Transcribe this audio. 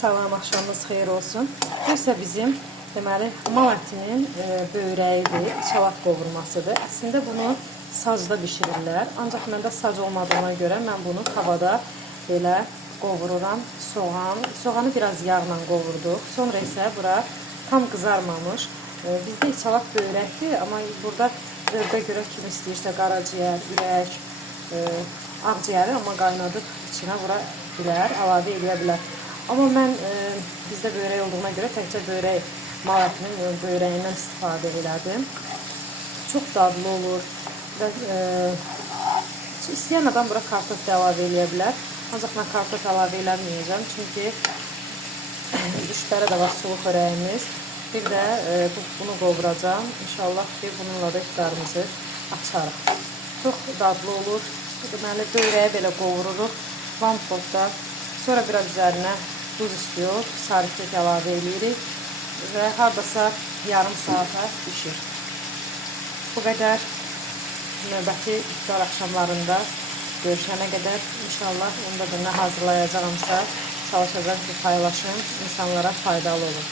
Salam, axşamınız xeyir olsun. Bu isə bizim deməli mal ətinin böyrəyidir, çalat qovurmasıdır. Əslində bunu sacda bişirirlər. Ancaq məndə sac olmadığına görə mən bunu tavada belə qovururam. Soğanı biraz yağla qovurduq. Sonra isə bura tam qızarmamış. Bizdə çalat böyrəkdir, amma burada zövqə görə kim istəyirsə qaraciyər, ürək, ağciyəri amma qaynadıb içinə vura bilər, əlavə edə bilər. Amma mən bizdə böyrək olduğuna görə təkcə böyrək mal ətinin böyrəyindən istifadə elədim. Çox dadlı olur və istəyən adam bura kartof da əlavə eləyə bilər. Ancaq mən kartof əlavə eləməyəcəm, çünki 3 dərə də var sulu xörəyimiz. Bir də bunu qovuracam. İnşallah ki, bununla da iftarımızı açarıq. Çox dadlı olur. Deməli, böyrəyə belə qovururuq. Vampotda. Sonra biraz üzərinə duz istiyor. Sarı kek əlavə edirik. Və hardasa yarım saata pişir. Bu qədər. Növbəti iftar axşamlarında görüşənə qədər inşallah onda da nə hazırlayacağımsa çalışacağım ki, paylaşım, insanlara faydalı olur.